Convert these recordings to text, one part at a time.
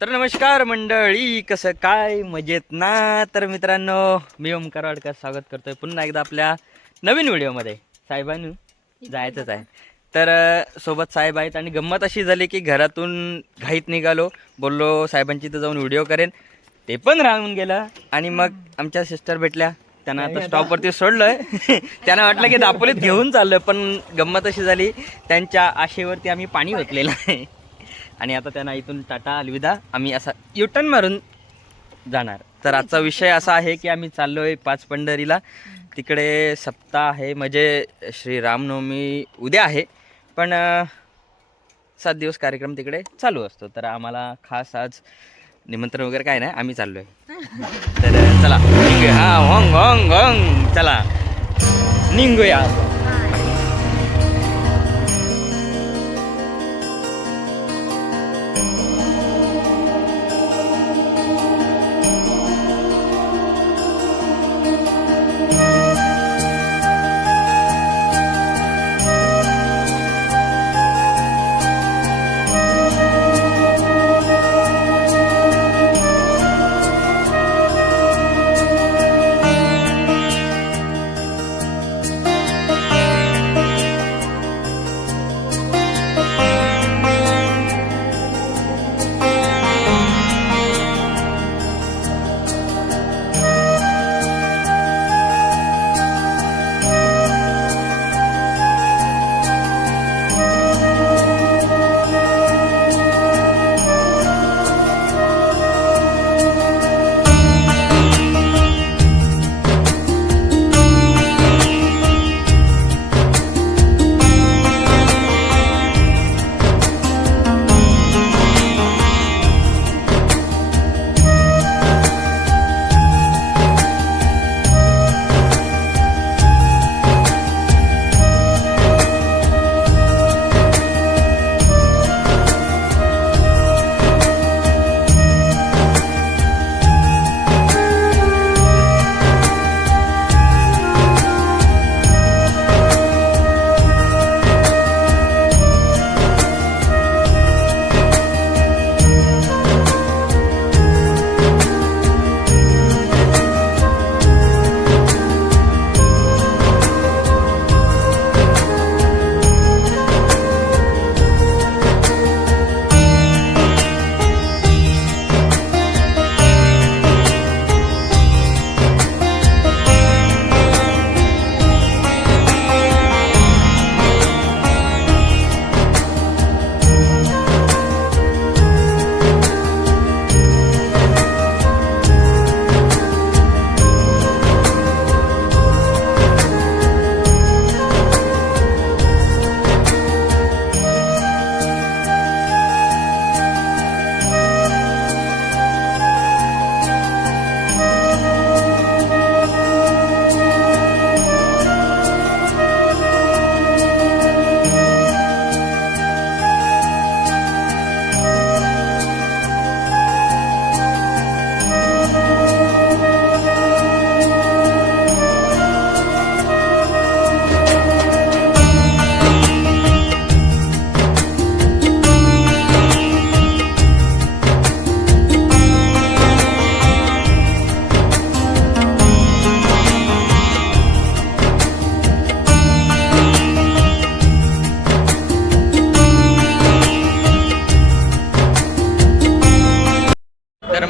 तर नमस्कार मंडळी, कसं काय मजेत ना? तर मित्रांनो, मी ओमकार वाडकर स्वागत करतोय पुन्हा एकदा आपल्या नवीन व्हिडिओमध्ये. साहेबांनी जायचंच आहे तर सोबत साहेब आहेत आणि गंमत अशी झाली की घरातून घाईत निघालो, बोललो साहेबांची इथं जाऊन व्हिडिओ करेन, ते पण राहून गेलं. आणि मग आमच्या सिस्टर भेटल्या, त्यांना आता स्टॉपवरती सोडलंय. त्यांना वाटलं की दापोलीत घेऊन चाललोय, पण गंमत अशी झाली त्यांच्या आशेवरती आम्ही पाणी ओतलेलं आहे. आणि आता त्यांना इथून टाटा अलविदा, आम्ही असा युटर्न मारून जाणार. तर आजचा विषय असा आहे की आम्ही चाललोय पाच पंढरीला. तिकडे सप्ताह आहे, म्हणजे श्री रामनवमी उद्या आहे, पण 7 दिवस कार्यक्रम तिकडे चालू असतो. तर आम्हाला खास आज निमंत्रण वगैरे काय नाही, आम्ही चाललोय. तर चला निघूया. हा होंग होंग होंग, चला निघूया.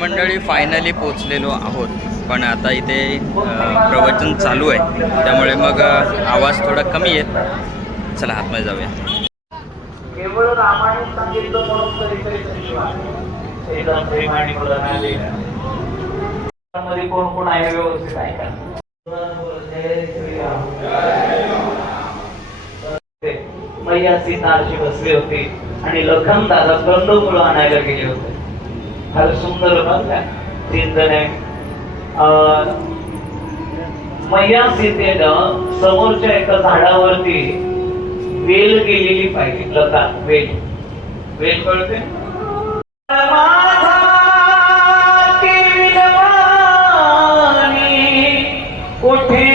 मंडळी फायनली पोचलेलो आहोत, पण आता इथे प्रवचन चालू आहे, त्यामुळे मग आवाज थोडा कमी येत. चला आतमध्ये जाऊया. केवळ रामायण सांगितलं म्हणून मध्ये कोण कोण आहे व्यवस्थित ऐका. मैया सीताची बसली होती आणि लखन दादा कंदमुळं आणायला गेले होते. फार सुंदर बघा 3 जणे. मैया सीतेनं समोरच्या एका झाडावरती वेल गेलेली पाहिजे. लता वेल, वेल कळते. कुठे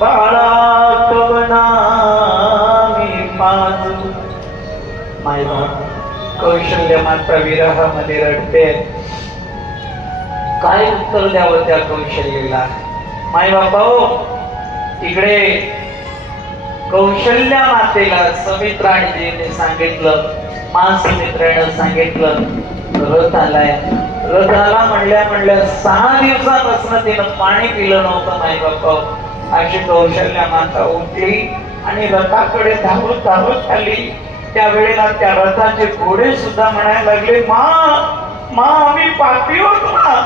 बाळा कवना मी पाजू. मायबाप कौशल्य माता विरहामध्ये रडते. काय उत्तर द्यावं त्या कौशल्यला? मायबापा इकडे कौशल्या मातेला सुमित्राजीने सांगितलं, सुमित्रानं सांगितलं रथ आलाय. रथ आला म्हणल्या 6 दिवसापासून तिनं पाणी पिलं नव्हतं. मायबापा अशी कौशल्या माता उठली आणि रथाकडे धावत धावत आली. त्यावेळेला त्या रथाचे घोडे सुद्धा म्हणायला लागले, मा आम्ही पापी होतो ना,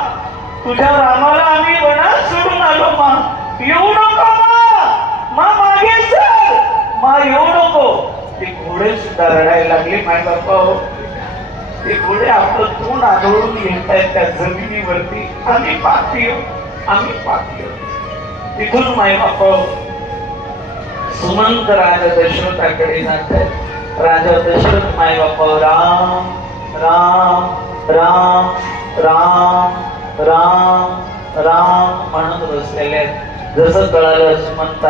तुझ्या रामाला आम्ही वनात सोडून आलो. येऊ नको मा मागे सर, येऊ नको. ते घोडे सुद्धा रडायला लागले. माय बाप्पा ते घोडे आपलं तोंड आढळून येत आहेत त्या जमिनीवरती. आम्ही पापी हो. तिथून माय बाप्पा सुमंत राजा दशरथाकडे जात आहेत. राजा दशरथ माय बाप्पा राम राम राम राम राम राम म्हणत बसलेले आहेत. जसं कळालं सुमंत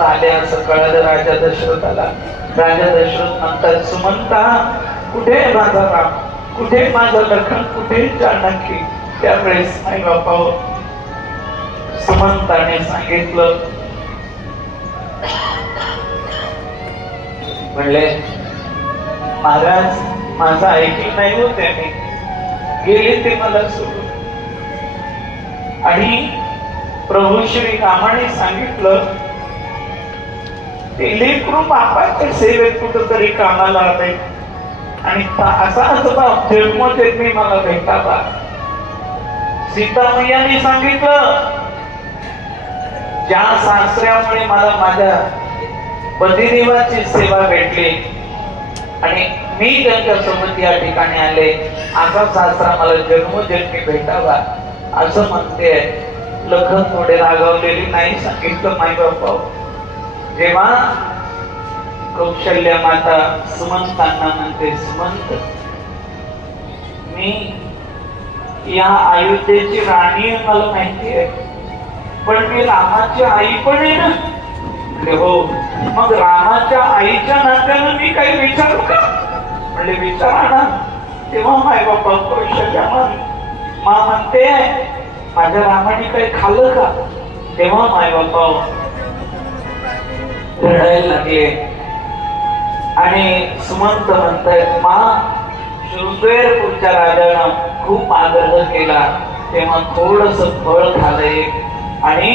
आले असं कळालं राजा दशरथाला. राजा दशरथ म्हणतात, सुमंता कुठे माझा राम, कुठे माझं लखन, कुठे जानकी? त्यावेळेस आई बापा सुमंताने सांगितलं, म्हणले महाराज माझं ऐकलं नाही हो त्याने, गेले ते मला सोडून. आणि प्रभू श्री रामाने सांगितलं, ते लेकरू बापाच्या सेवेत कुठंतरी कामाला आले आणि असाच बाप जन्मोजन्मी मला भेटावा. सीतामय्याने सांगितलं, ज्या सासऱ्यामुळे मला माझ्या पतिदेवाची सेवा भेटली आणि मी त्यांच्यासोबत या ठिकाणी आले, असा सासरा मला जन्मोजन्मी भेटावा असं म्हणते. लखन थोडे रागावलेली नाही सांगितलं माय बापा. जेव्हा कौशल्या माता सुमंतांना म्हणते, सुमंत मी या अयोध्येची राणी मला माहिती आहे, पण मी रामाची आई पण आहे ना. हो, मग रामाच्या आईच्या नात्यानं मी काही विचारू का? म्हणले विचारा ना. तेव्हा माय बापा कौशल्या मा म्हणते, माझ्या रामाने काही खाल्लं का? तेव्हा माय बापा रडायला लागले आणि सुमंत म्हणतायत, मा शृंगेरपूरच्या राजानं खूप आग्रह केला, तेव्हा थोडस फळ खाल्लंय. आणि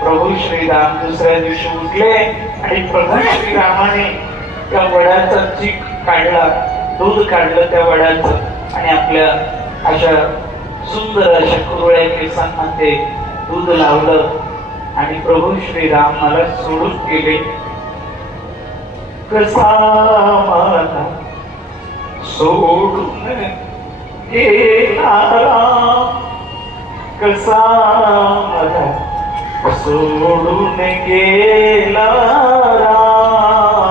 प्रभू श्रीराम दुसऱ्या दिवशी उठले आणि प्रभू श्रीरामाने त्या वडाचा चीक काढला, दूध काढलं त्या वडाचं आणि आपल्या अशा सुंदर अशा कुरळ्या केसांमध्ये दूध लावलं आणि प्रभू श्रीराम मला सोडून गेले. कसा मला सोडून गेला राम, कसा मला सोडून गेला राम.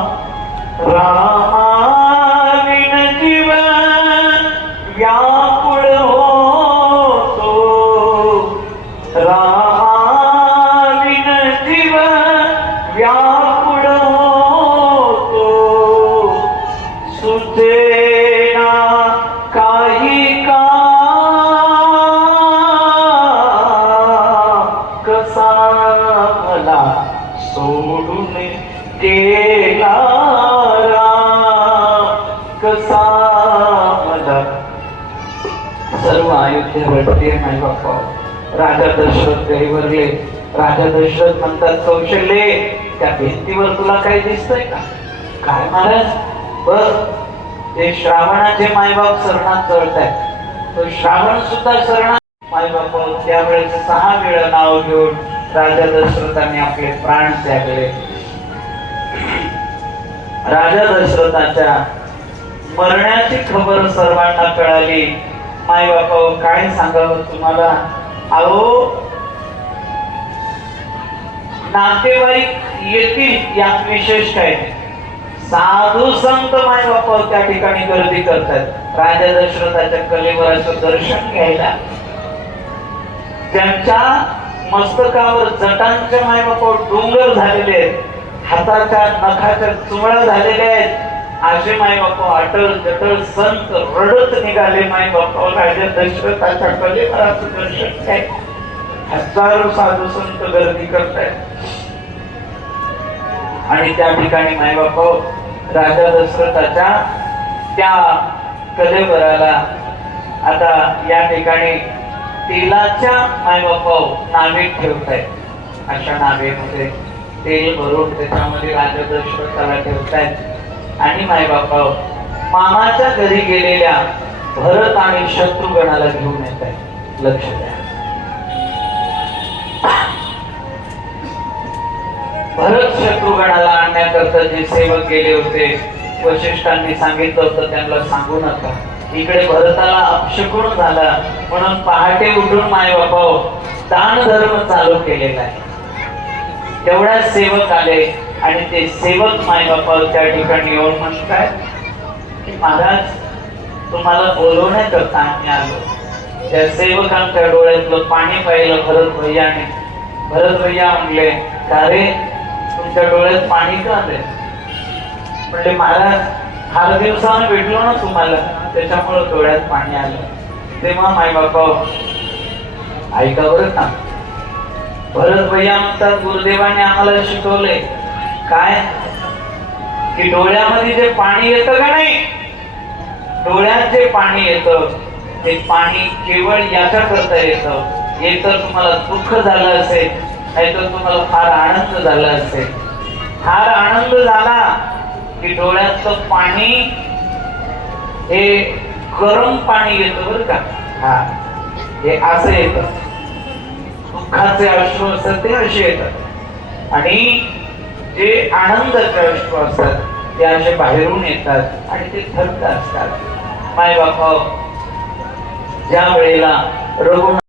रामाविन जीवन व्याकुळ होतो, रामाविन जीवन व्याकुळ होतो. सुचेना काही का कसा मला सोडून गेला राम, कसा मला. सर्व अयोध्या रडते माय बापा. राजा दशरथ गहिवरले. राजा दशरथ म्हणतात, कौशल्ये त्या भिंतीवर तुला काही दिसतंय का? काय महाराज? बघ ते श्रावणाचे मायबाप सरणात चढतायत. तो श्रावण सुद्धा सरणात. मायबाप त्यावेळेस 6 वेळा नाव घेऊन राजा दशरथाने आपले प्राण त्यागले. राजा दशरथाच्या मरण्याची खबर सर्वांना कळाली. माय बापा काय सांगावं तुम्हाला. अहो नातेवाईक येतील यात विशेष काय, साधू संत माय बापा त्या ठिकाणी गर्दी करतात राजा दशरथाच्या कलेवराचं दर्शन घ्यायला. त्यांच्या मस्तकावर जटांचे मायबापावर डोंगर झालेले आहेत, हाताच्या नखाच्या चुमळा झालेल्या आहेत. असे मायबापा अटल जटल संत रडत निघाले मायबापा राजा दशरथाच्या कलेबराचं दर्शन घ्याय. हजारो साधू संत गर्दी करतायत आणि त्या ठिकाणी मायबापा राजा दशरथाच्या त्या कलेबराला आता या ठिकाणी तेलाच्या मायबापा नावेत ठेवतायत. अशा नावेमध्ये तेल भरून त्याच्यामध्ये राजा दशरथाला ठेवतायत आणि मायबापा मामाच्या घरी गेलेल्या भरत आणि शत्रुघ्नाला घेऊन येत आहेत. लक्ष द्या, भरत शत्रुघ्नाला आणण्याकरता जे सेवक गेले होते, वशिष्ठांनी सांगितलं होतं त्यांना सांगू नका. इकडे भरताला अपशकुन झाला म्हणून पहाटे उठून मायबापा दान धर्म चालू केलेला आहे. तेवढ्या सेवक आले आणि ते सेवक मायबापा त्या ठिकाणी येऊन म्हणतात की महाराज तुम्हाला बोलवण्याकरता आम्ही आलो. त्या सेवकांच्या डोळ्यातलं पाणी पाहिलं भरत भैयाने. भरत भैया म्हणले, का रे तुमच्या डोळ्यात पाणी का आले? म्हणले, महाराज फार दिवसानं भेटलो ना तुम्हाला, त्याच्यामुळे डोळ्यात पाणी आलं. तेव्हा मायबापा ऐका बरं का, भरत भैया म्हणतात गुरुदेवाने आम्हाला शिकवले काय की डोळ्यामध्ये जे पाणी येतं का नाही, डोळ्यात जे पाणी येतं ते पाणी केवळ याच्याकरता येतं तुम्हाला दुःख झालं असेल, नाहीतर तुम्हाला फार आनंद झाला असेल. फार आनंद झाला की डोळ्यातलं पाणी हे गरम पाणी येतं बरं का. हा, हे असं येतं. दुःखाचे अश्रू असतात ते असे येतात आणि जे आनंदाचे अश्रू असतात ते असे बाहेरून येतात आणि ते थक्क असतात. माय बापा ज्या वेळेला रघुनाथ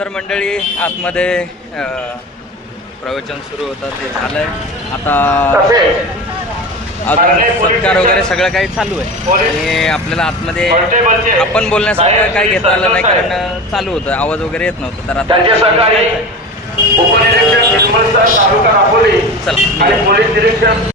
तर मंडळी आतमध्ये प्रवचन सुरू होतं ते झालंय आता. अजून सत्कार वगैरे सगळं काही चालू आहे आणि आपल्याला आतमध्ये आपण बोलण्यासारखं काही घेता आलं नाही कारण चालू होतं, आवाज वगैरे येत नव्हतं. तर आता चला.